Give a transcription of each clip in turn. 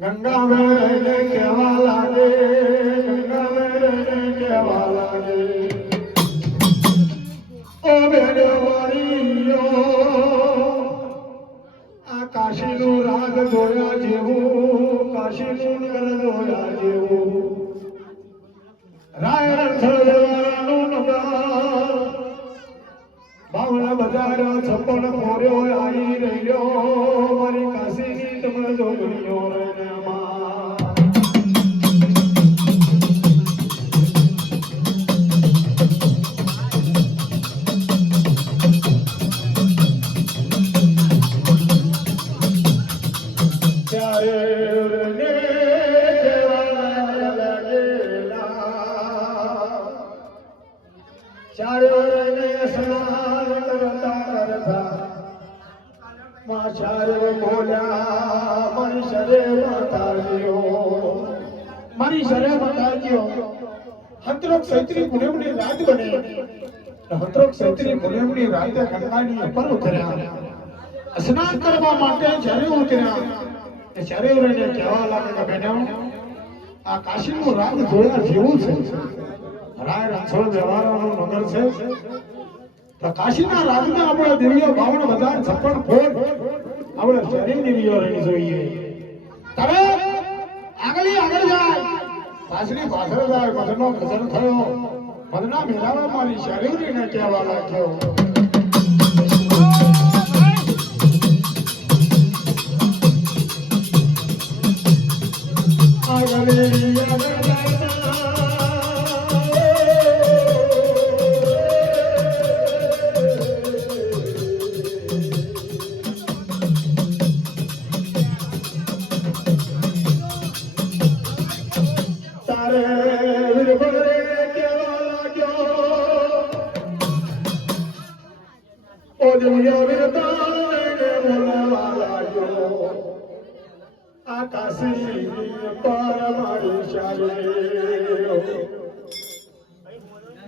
ગંગા મેળે કેવા લાગે, ગંગા મેળે કેવા લાગે, ઓ બેડો વાળીઓ આ કાશીનું રાગ જોયા જેવું, કાશીનું નગર જોયા જેવું, રાય રણછોડવાળાનું નગર, બાવળા બજાર છપ્પન મોર્યો આવી રહ્યો, મારી કાશીની તમને જોગણીઓ મારી શરે બતાવ્યો હંત્રોક સૈત્રી પુણ્યમની રાત બને, હંત્રોક સૈત્રી પુણ્યમની રાતે ગંગાની ઉપર ઉતર્યા, સ્નાન કરવા માટે જ્યારે ઉતર્યા ત્યારે એને કહેવા લાગે કે બેનો આ કાશીનું રાગ જોયા જેવું છે, રાય રણછોડ વ્યવહારનું નગર છે, તો કાશીના રાજમાં આપણે દિવ્ય 52,000 56 ફોડ આપણે શરીર દિવ્યો રહી જોઈએ, તરે આગળ જાય પાછળ જાય, મધનો ગજર થયો, મધના મેળાવા મારી શરીરને કહેવા લાગ્યો,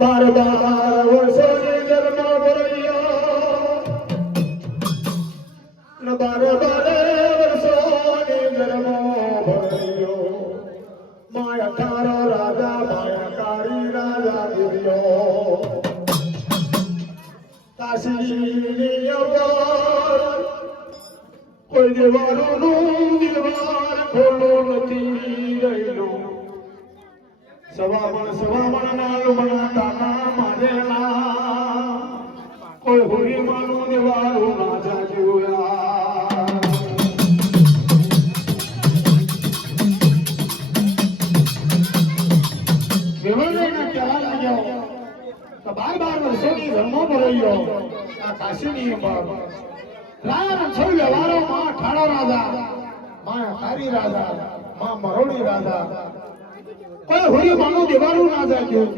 બાર વર્ષોની જન્મ ભર્યો, બાર વર્ષોની જન્મ ભર્યો, માયા તારો રાજા માયા કાળી રાજા દિવ્યો, કાશીની અવાર કોઈ દેવારોનું દિલવાર ખોલો નથી રહેલું, સવામણ ના લુમણા તાના મારેલા, કોઈ હોરી માનું દેવારું ના જાજ્યા, વિવરણના કહેવા લાગ્યો કે 12 વર્ષોની જન્મ ભરાયો આ કાશીની અંદર, રાય રણછોડ વ્યવહારો માં ઠાડો રાજા, માં હારી રાજા, માં મરોડી રાજા, કોઈ હોરી માનું દેવારું ના જાગ્યું,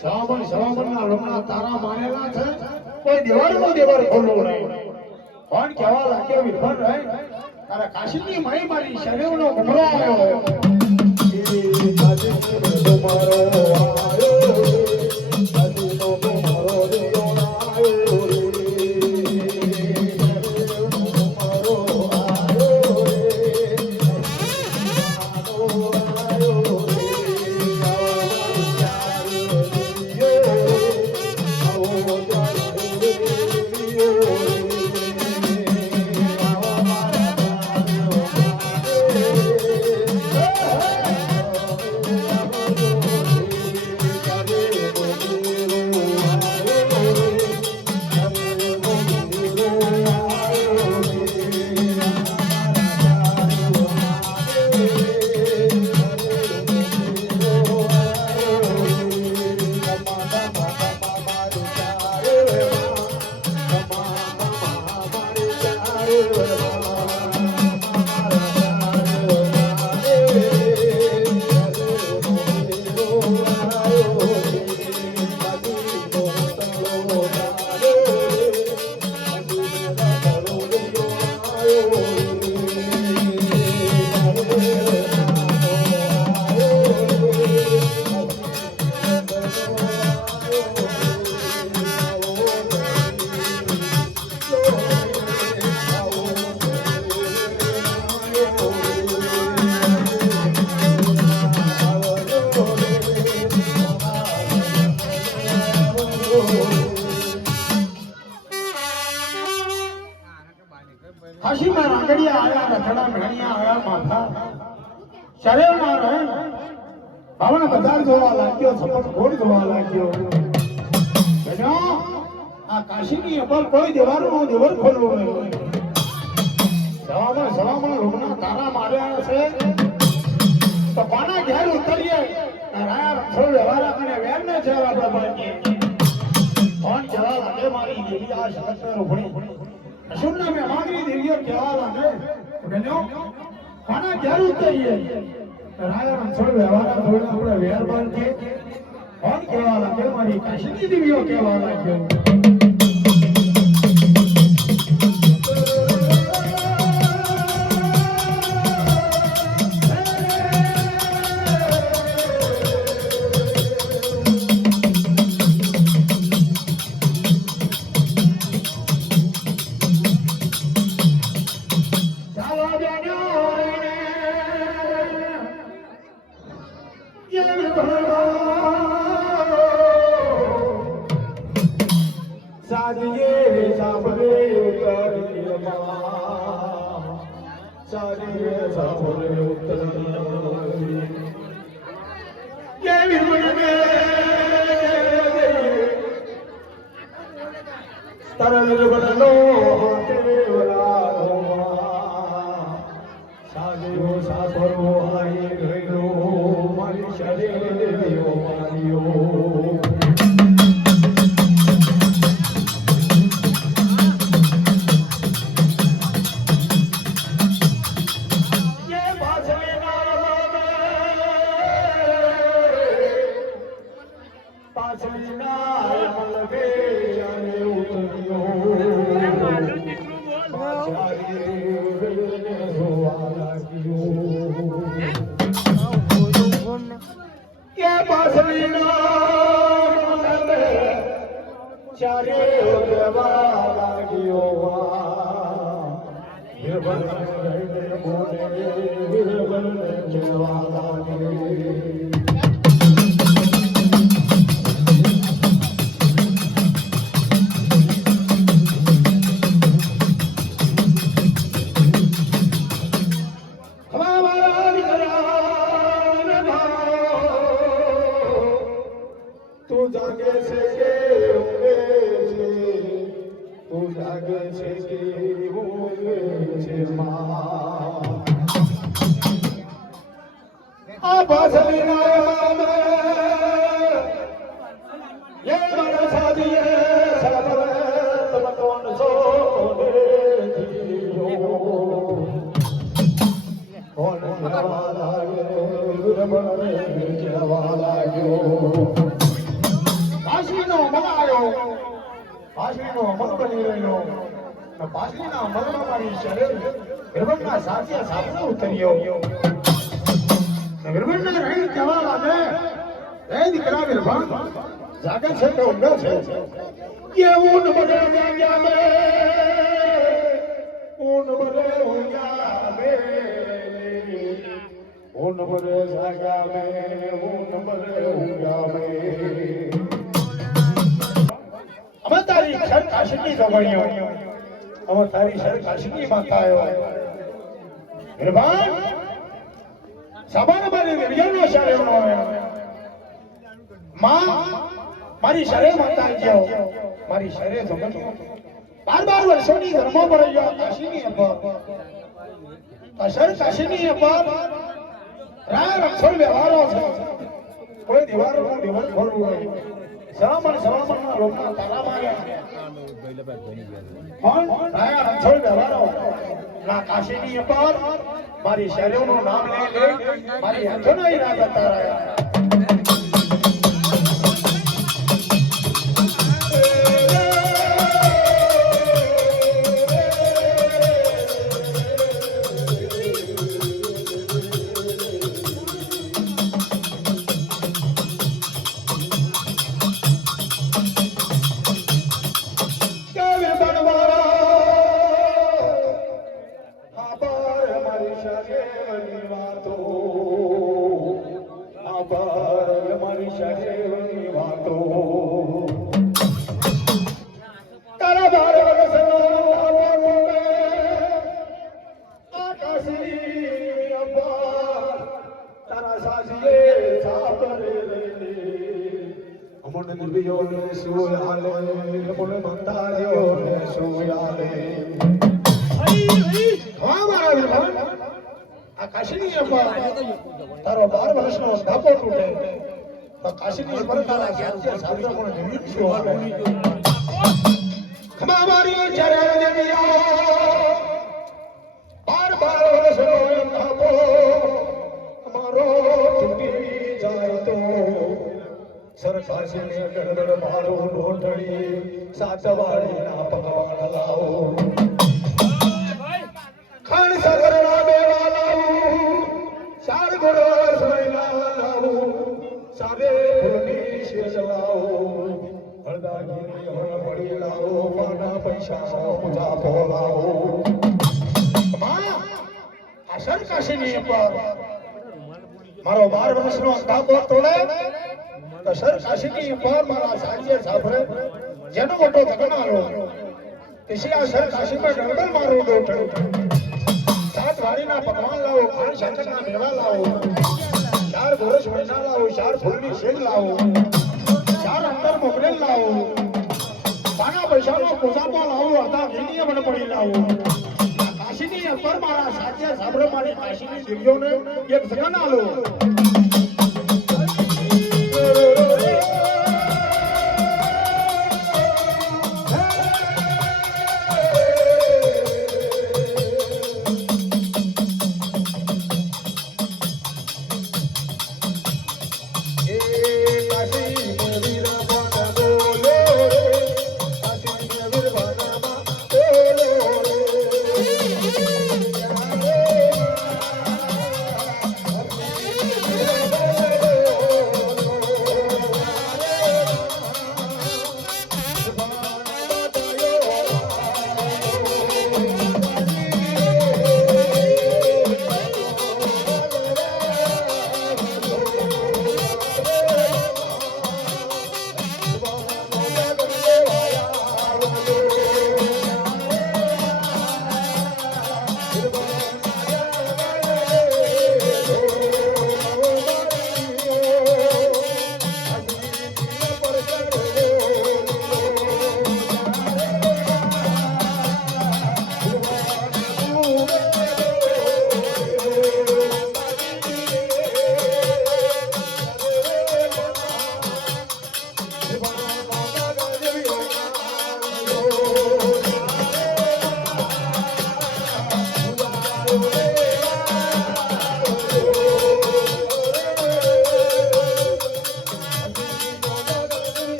સવામણ ના લમણા તારા મારેલા છે, કોઈ દેવારનો દેવાર ખોલવો નહીં, કોણ કહેવા લાગ્યો વિફળ રહે તારા કાશીની માઈ મારી શરીરનો ઘમરો આવ્યો, શરીરમાં રહે ભાવના બજાર જોવા લાગ્યો, સપન ઘોડ જોવા લાગ્યો. આ કાશીની અપર કોઈ દેવાનું દેવર ખોલવું નહીં. સવામણ લોગના તારા માર્યા છે તો કોના ઘેર ઉતરીએ? રાયા રક્ષોડ વ્યવહાર અને વેર ને છે આપણા બાકી કોણ જવા લાગે મારી દેવી આ શરત રોપણી અશુરના મે માંગરી દેવીઓ કેવા લાગે ગણ્યો કોના ઘેર ઉતરીએ? રાયા રક્ષોડ વ્યવહાર આપણે વેર બાકી કોણ કેવા લાગે મારી કાશીની દેવીઓ કેવા લાગ્યો. મારી શરે માતા ગયો મારી શરે જમતો 12 વર્ષોની ધર્મો પર ગયો કાશીની અપર અસર કાશીની અપર રાય રક્ષણ વ્યવહારો છે કોઈ દીવારો નો દિવસ ખોલવું નહીં સવામણ ના લોકના તારા માર્યા કોણ રાય રક્ષણ વ્યવહારો ના કાશીની અપર મારી શરેનું નામ લે મારી હાથોના ઈરાદા તારા મને દિવ્યોને સુયાલે મને મંદાર્યોને સુયાલે હા મારા વિભાગ આ કાશીની અપા તારો 12 વર્ષનો ધાપો તૂટે તો કાશીની પર તારા સાચે સાચો પણ જીવિત છો ખમા મારી જરે દેવિયા 12 વર્ષનો ધાપો અમારો તૂટી જાય તો સરકાશી ગડબડ મારો લોટડી સાચવાડી ના પકવાન લાવો ખાણ સાગર ના બેવા લાવું ચાર ઘોડો સોયલા લાવું સારે ફૂલની શેષ લાવું હળદાગીરી હળપડી લાવો પાના પૈસા પૂજા પોલાવો આ સરકાશીની પર મારો 12 વર્ષનો ધાપો તોડે તો સરકાશીની પર મારા સાચે સાંભળે જેનો મોટો જગનારો તેથી આ સરકાશીમાં ગણગણ મારું ડોટું સાત વાડીના પકવાન લાવો ખાણ શાકરના મેવા લાવો 4 ગોરસ મહિના લાવો 4 ફૂલની શેજ લાવો 4 અંતર મોકરેલ લાવો પાના પૈસાનો પોસાપો લાવો અડધા ઘીની મને પડી લાવો કાશીની ઉપર મારા સાચે સાંભળે મારી કાશીની દિવ્યોને એક જગન આલો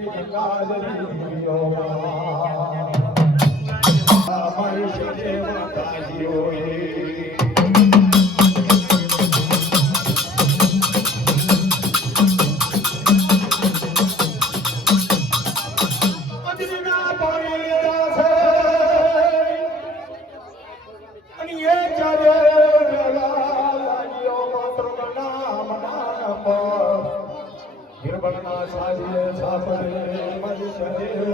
મારી ગંગાજરીઓ મારી શિરે માતાજીઓ गिरबना साजिए छापरे मज शरीर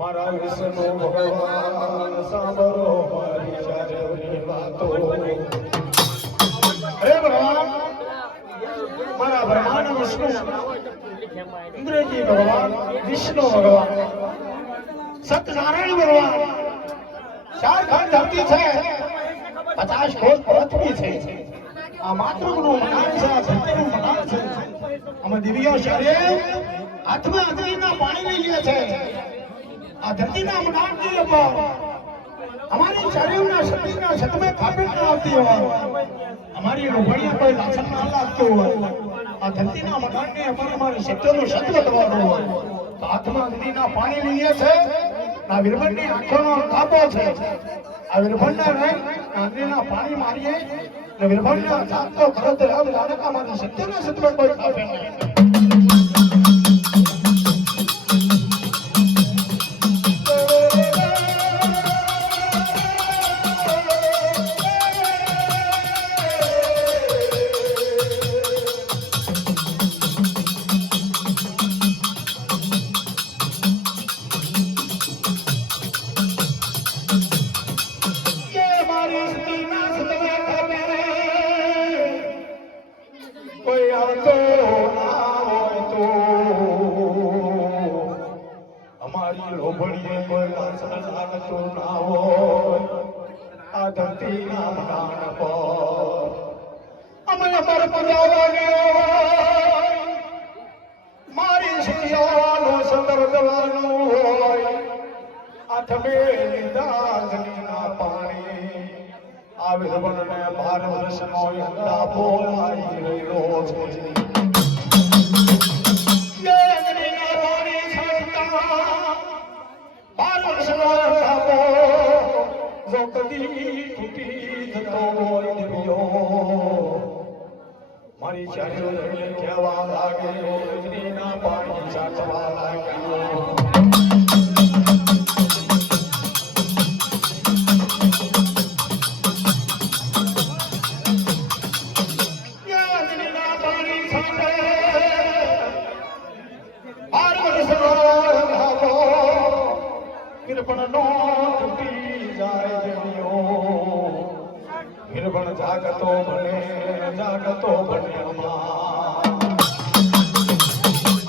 મારા વિષ્ણુ ભગવાન સાંભળો મારી ચારેની વાતો હે ભગવાન મારા બ્રહ્માંડ વિષ્ણુ ઇન્દ્રજી ભગવાન વિષ્ણુ ભગવાન સત્યનારાયણ ભગવાન ચાર ખંડ ધરતી છે 50 કોષ પૃથ્વી છે આ માતૃનું મનાન છે આ ધરતીનું મનાન છે અમે દિવ્ય શરીર હાથમાં અગ્નિના પાણી લઈ લે છે આ ધરતીના મનાનની ઉપર અમારી શરીરના શક્તિના શતમે થાપીટ ન આવતી હોય અમારી રોભણીયા કોઈ લાછન ના લાગતું હોય આ ધરતીના મનાનની ઉપર અમારી શક્તિનું શત વધવાનું હોય તો હાથમાં અગ્નિના પાણી લઈએ છે આ વિરભણની આંખોનો થાપો છે આ વિરભણના રહી અગ્નિના પાણી મારીએ ને વિરભણના થાપતો કરો તો રામ જાણકા અમારી શક્તિના શતમે કોઈ થાપે નહીં અમારી લોભણીએ કોઈ લાંછન લાગતું ના હોય આ ધરતીના મકાન પર અમે અમર પજાવાને મારી શિયાળો સંદર જવાનું હોય આ તમે લીધાજનીના પાણી આ વિરબણને 12 વર્ષનો યંડા બોલાઈ રહ્યો છે મારી ચાલ્યો કહેવા લાગે અગ્નિના પાણી ચાટવા લાગ્યો અગ્નિના પાણી છાટે 12 વર્ષનો કિરપણનો તૂટી જાય જણિયો વિરભણ જાગતો ભણે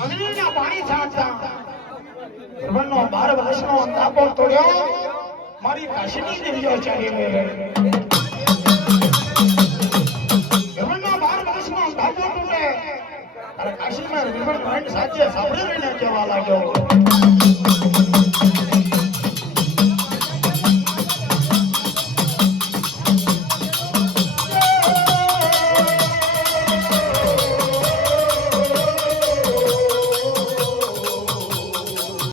અગ્નિના પાણી છાંટતા વિરભણનો 12 વર્ષનો અંધાપો તોડ્યો મારી કાશીની દેવીઓ ચાલી વિરભણનો 12 વર્ષનો અંધાપો તૂટે ત્યારે કાશીમાં વિરભણ સાચે સાંભળી રહીને કહેવા લાગ્યો